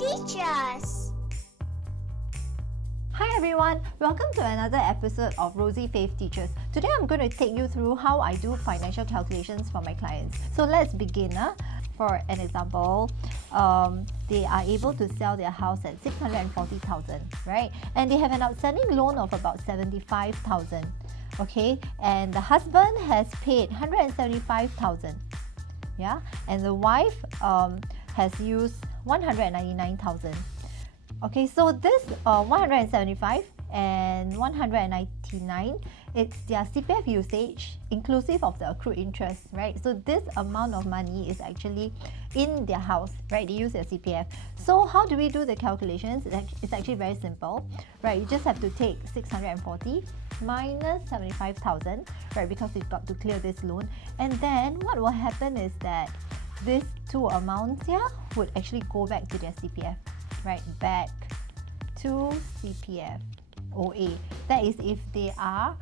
Teachers. Hi everyone, welcome to another episode of Rozi Faith Teachers. Today I'm going to take you through how I do financial calculations for my clients. So let's begin. For an example, they are able to sell their house at 640,000, right? And they have an outstanding loan of about 75,000, okay? And the husband has paid 175,000, yeah? And the wife has used 199,000. Okay, so this 175 and 199, it's their CPF usage inclusive of the accrued interest, right? So this amount of money is actually in their house, right? They use their CPF. So how do we do the calculations? It's actually very simple, right? You just have to take 640 minus 75,000, right? Because you've got to clear this loan. And then what will happen is that these two amounts here would actually go back to their CPF, right? Back to CPF OA. That is if they are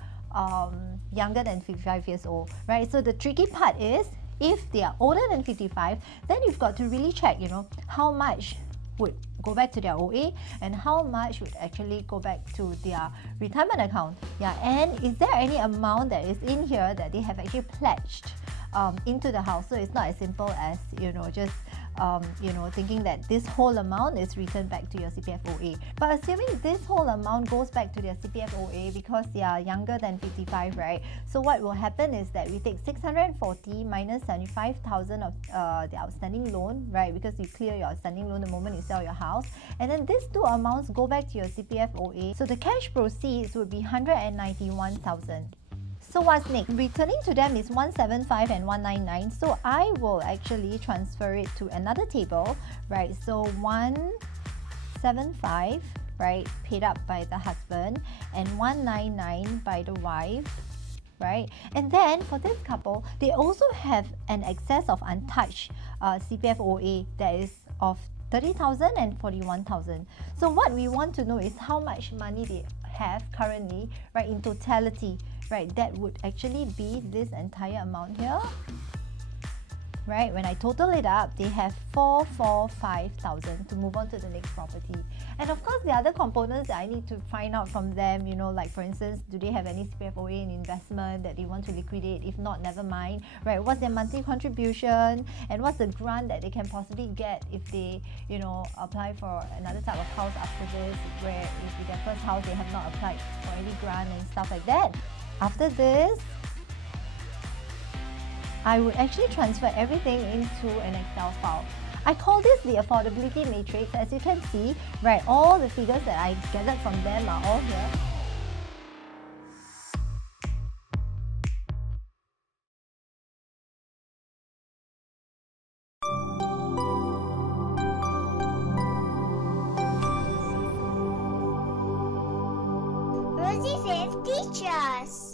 younger than 55 years old, right? So the tricky part is if they are older than 55, then you've got to really check, how much would go back to their OA and how much would actually go back to their retirement account. Yeah, and is there any amount that is in here that they have actually pledged into the house? So it's not as simple as just thinking that this whole amount is returned back to your CPF OA. But assuming this whole amount goes back to their CPF OA because they are younger than 55, right? So what will happen is that we take 640 minus 75,000 of the outstanding loan, right? Because you clear your outstanding loan the moment you sell your house. And then these two amounts go back to your CPF OA. So the cash proceeds would be 191,000. So what's next? Returning to them is 175 and 199. So I will actually transfer it to another table, right? So 175, right, paid up by the husband, and 199 by the wife, right? And then for this couple, they also have an excess of untouched CPF OA that is of 30,000 and 41,000. So what we want to know is how much money they have currently, right, in totality, right? That would actually be this entire amount here, right? When I total it up, they have 445,000 to move on to the next property. And of course, the other components that I need to find out from them, like for instance, do they have any CPF OA in investment that they want to liquidate? If not, never mind, right? What's their monthly contribution and what's the grant that they can possibly get if they, apply for another type of house after this, where if their first house they have not applied for any grant and stuff like that. After this, I would actually transfer everything into an Excel file. I call this the Affordability Matrix. As you can see, right, all the figures that I gathered from them are all here. Rozi Faith Teachers.